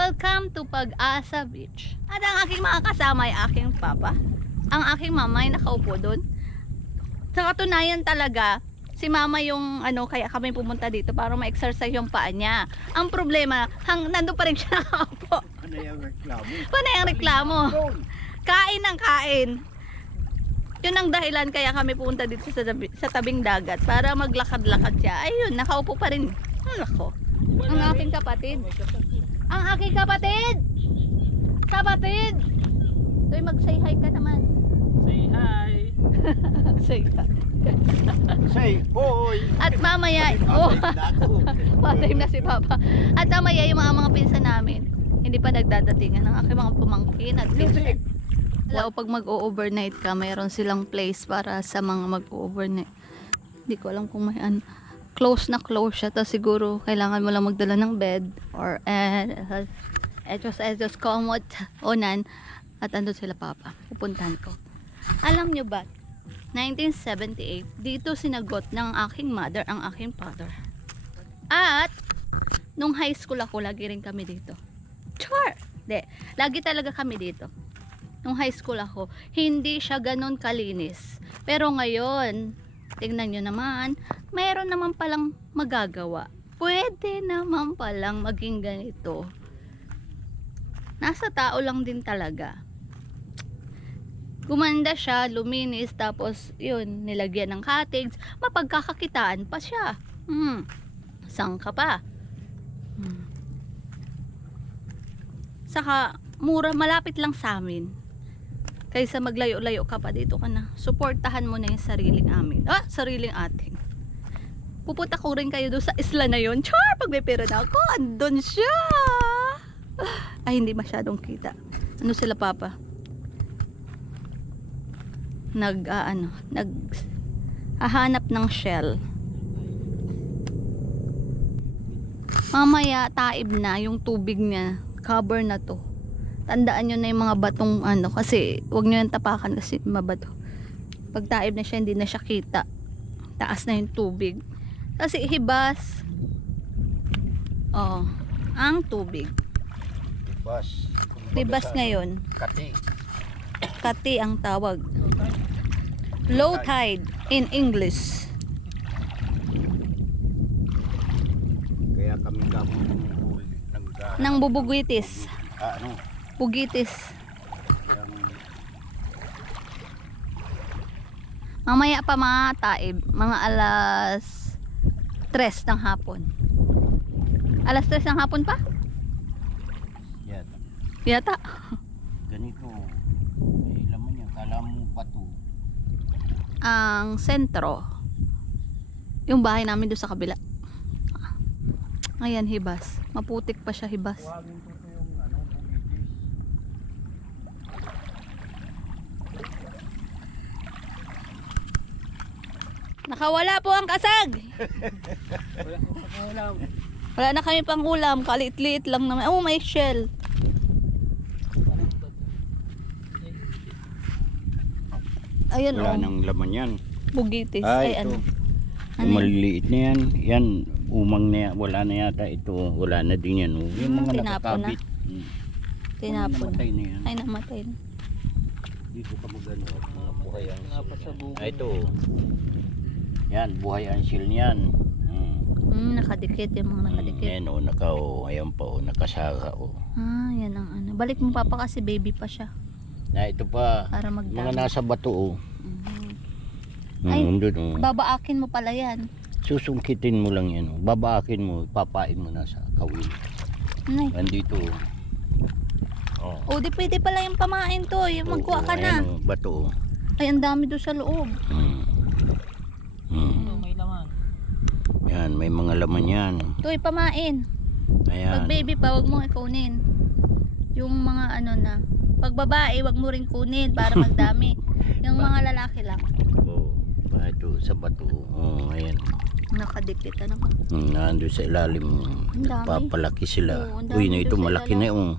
Welcome to Pag-asa Beach. At ang aking mga kasama ay aking papa. Ang aking mama ay nakaupo doon. Sa katunayan talaga, si mama yung kaya kami pumunta dito para ma-exercise yung paa niya. Ang problema, nandun pa rin siya nakaupo. Panay ang reklamo. Panay ang reklamo. Kain ng kain. Yun ang dahilan kaya kami pumunta dito sa tabing dagat para maglakad-lakad siya. Ayun, nakaupo pa rin. Nako. Ang aking kapatid. Ang aking kapatid. Kapatid. Toy, mag-say hi ka naman. Say hi. Say hi. Say, hoy! At mamaya, patay na si Papa. At mamaya yung mga pinsan namin, hindi pa nagdadatingan ng aking mga pumangkin at pinsan. Alam, pag mag-overnight ka, mayroon silang place para sa mga mag-overnight. Hindi ko alam kung may close na close siya. Tapos siguro kailangan mo lang magdala ng bed or etos komot onan. At andun sila Papa. Pupuntahan ko. Alam nyo ba, 1978, dito sinagot ng aking mother ang aking father. At nung high school ako, lagi rin kami dito. Char! De, lagi talaga kami dito. Nung high school ako, hindi siya ganun kalinis. Pero ngayon, tingnan nyo naman, mayroon naman palang magagawa. Pwede naman palang maging ganito. Nasa tao lang din talaga. Gumanda siya, luminis, tapos yun, nilagyan ng cottage, mapagkakakitaan pa siya. Saan ka pa? Saka, mura, malapit lang sa amin. Kaysa maglayo-layo ka pa, dito ka na. Suportahan mo na yung sariling amin. Sariling ating. Pupunta ko rin kayo doon sa isla na yun. Char! Pag may pera na ako, andun siya! Ay, hindi masyadong kita. Ano sila Papa? Hahanap ng shell. Mamaya, taib na yung tubig niya. Cover na to. Tandaan nyo na yung mga batong kasi wag nyo yung tapakan kasi mabato. Pag taib na siya, hindi na siya kita. Taas na yung tubig. Kasi hibas. Ang tubig. Libas. Libas ngayon. Kati. Kati ang tawag. Low tide in English. Kaya kami kamo Nang bubugwitis. Pugitis. Mamaya pa mga taib, mga alas 3 ng hapon. Alas 3 ng hapon pa? Yata. Ganito. May laman yan. Kala mo bato. Ang sentro. Yung bahay namin doon sa kabila. Ayan, hibas. Maputik pa siya, hibas. Nakawala po ang kasag. Wala na kami pang ulam. Kaliit-liit lang naman. May shell. Ayun Wala nang laman yan. Bugitis. Ay, ito. Yung maliliit na yan. Yan, umang na yan. Wala na yata ito. Wala na din yan. Yung mga tinapon nakakabit. Tinapon. Namatay na yan. Ay, namatay na. Dito ka magano. Mga buhay ang ito. Yan, buhay ansil niyan. Nakadikit yung mga nakadikit. Yan ayan pa nakasaka Yan ang Balik mo Papa kasi baby pa siya. Ito pa. Para magdami. Mga nasa bato Ay, Nandun, babaakin mo pala yan. susungkitin mo lang yan. Babaakin mo, papain mo na sa kawil. Nandito. Di pwede pala yung pamain to. Yung magkuha ka na. Ayan, bato. Ay, ang dami doon sa loob. May laman. Yan, may mga laman yan. Toy, pamain. Ayan. Pag baby pa, wag mo ikunin. Yung mga na. Pag babae, wag mo rin kunin para magdami. Yung mga lalaki lang. Ito sa bato. Ayan. Nakadikit na naman. Nandun sa ilalim. Papalaki sila. Uy, na ito malaki na yung.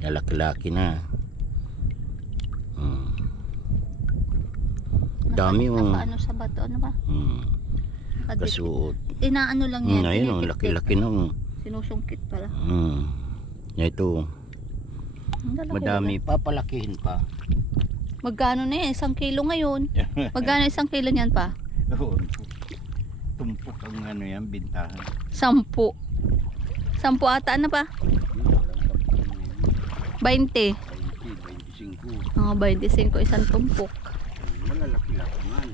Laki-laki na. Dami yung. Nakaano sa bato, ano ba? Kasuot. Inaano lang yan. Ayun, laki-laki na. Sinusungkit pala. Ito, Ang lalaki madami. Papalakihin pa. Magkano na yan? 1 kilo ngayon. Magkano 1 kilo niyan pa? Oo. Tumpok ang ano yan, bintahan. 10. 10 ata na pa? 20. 25. Mga 25 isang tumpok. Malalaki-laki man.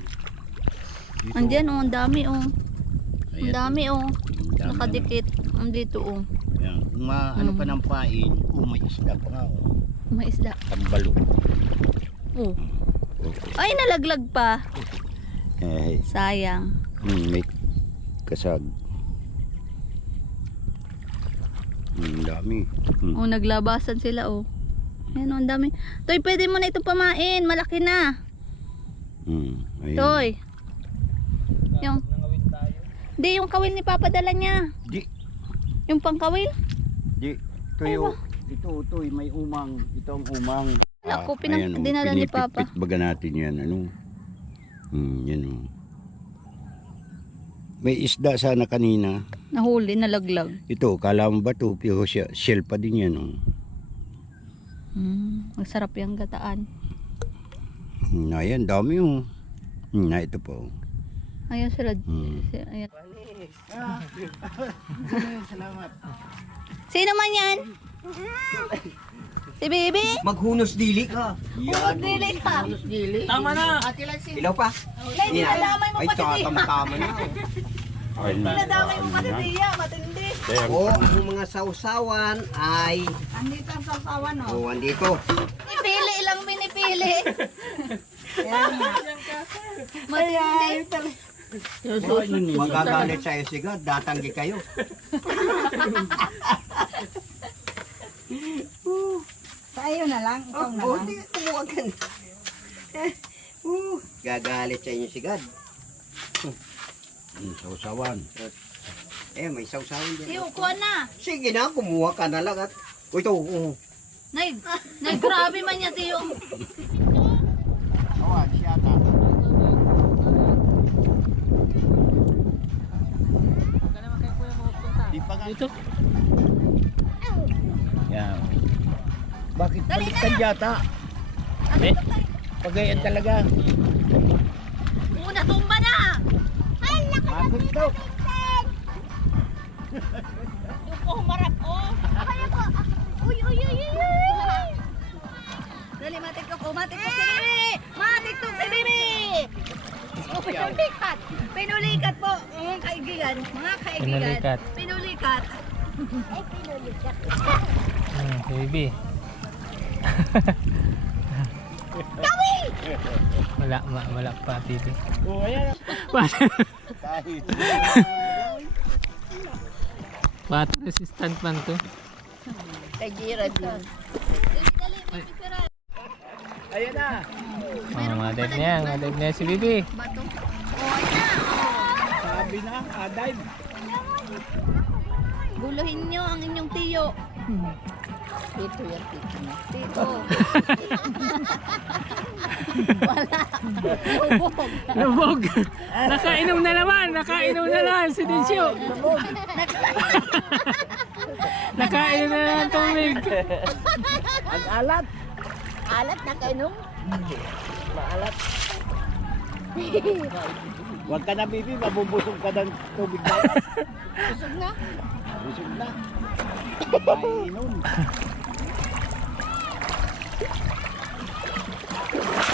Dito, Andiyan oh, ang dami oh. Ang ayan, dami oh. ang dami Nakadikit. Ang dito oh. naman. Ayan. Kung ano ka ng pain, may isda pa nga. May isda. Tambalo. Oh. Ay, nalaglag pa. Eh, Sayang. may kasag. Dami. Oh, naglabasan sila oh. Ayan oh, ang dami. Toy, pwede mo na ito pamain. Malaki na. Ayan. Toy. Yung di, yung kawil ni Papa dala niya. Di, Yung pangkawil. di. Tuyo. Ito, may umang. Ito ang umang. Naku, Ayan, dinala ni Papa. pinipit-pit baga natin yan. Ano? Yan oh. May isda sana kanina. Nahuli, nalaglag. Ito, kala mo ba ito? Pero shell pa din yan. Oh. Masarap yung gataan. Ayan, dami oh. Ito po. Ayan sila. Ayan. Salamat. Sino man yan? Si Bibi? Maghunos dili ka. Dili ka. Tama na. Ilaw pa. Hindi, nadamay mo Ay, pa si Tia. tama na. Nadamay mo pa si Tia. Matindi. Oo, ang mga sausawan ay... Andito ang sasawan no. Oo, andito. Pinipili lang pinipili. Matindi. Magagalit sa'yo sigad, datanggi kayo. Sa'yo na lang, ikaw na lang. Hindi, tumuwag ka na. Gagalit sa inyo sigad. Sausawan. May sausawan dyan. Tiyo, kuha na. Sige na, kumuha ka na lang at... O ito, Nay, grabe man niya Tiyo. Awan, siyata. Di pa nga. Dito. Yan. Bakit baliktad yata? Pagayan talaga. Una, tumba na. Bakit ito? Yung ko humarap ko. Kaya ko. Uy. Dali, matik ko. Matik ko si Bibi. Matik ko si Bibi. Oh, pinulikat. Pinulikat po. Mga kaibigan. Pinulikat. Baby. Wala pa, baby. Oh, ayan. Water resistant man to. Kajira din. Ayan na. Madad na yan si baby. Bato. Oh, ayan na. Sabi na, dive. Guluhin nyo ang inyong tiyo. Ito yan, tito mo. Tito. Wala. Lubog. Lubog. Nakainom na naman si Densyo. Nakainom na naman tubig. Ang alat. Alat na kainom. Huwag ka na, baby. Mabubusog ka ng tubig na. Busog na. Busog na. Mainom.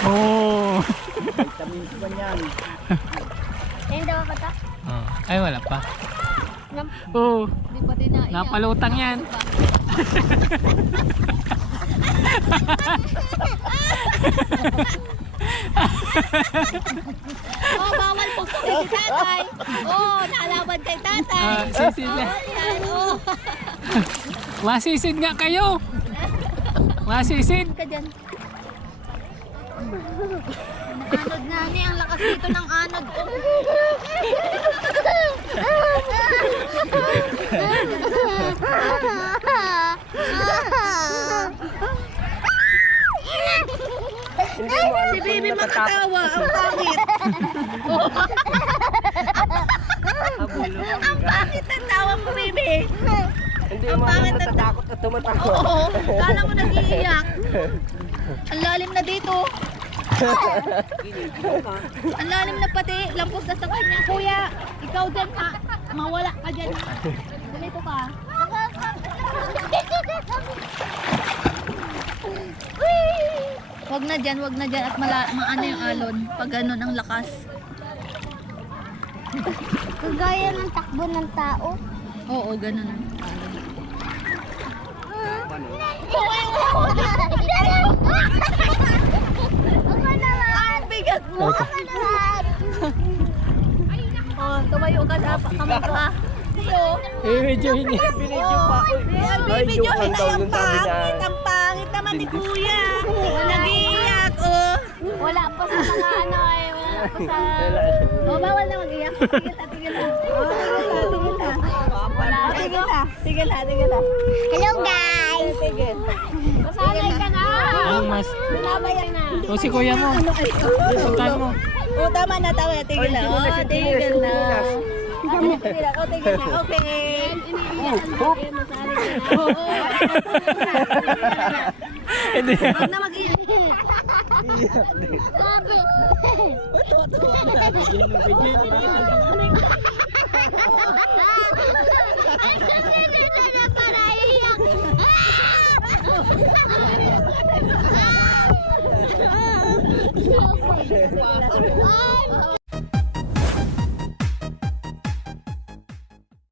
Oh. Vitamins pa niyan. Ayun daw ako ta. Ay, wala pa. Oh, Hindi pa din naiyak. napalutang yan. Oh, bawal po si tatay. Oh, naalaban kay tatay. Sisid na. Ayan, oh. Masisid nga kayo. Masisid. Ka dyan. Anod na ni, ang lakas dito ng anod ko. Si baby makatawa, ang pangit. Ang pangit ng tawa mo, baby. Ang pangit na natatakot at tumatakot. Oo, kala mo nag-iiyak. Ang lalim na dito. Ang lalim na pati, lampos na sa kanya. Kuya, ikaw dyan ha. Mawala ka dyan ha. Dito ka. Wag na dyan at maano yung alon. Pag ganun ang lakas. Kagaya ng takbo ng tao. Oo, ganun ang alon. Ang bigat mo. Oh, tumayo ka sa kamay ka. Medyo hindi. Video ang pangit naman ni Kuya. Nag-iiyak, oh. Wala pa sa mga ano eh. Wala pa sa... Oh, bawal na mag-iyak. Tigil na. Tigil na. Hello guys! Tigil. Masanay ka na! Ang mas. Nabayan na. O si kuya mo. Puntahan mo. Oh, tama na. Tigil na. Oh, tigil na. Tigil na. Okay. Hindi. Huwag na mag-iyak. Sabi! Para iyak.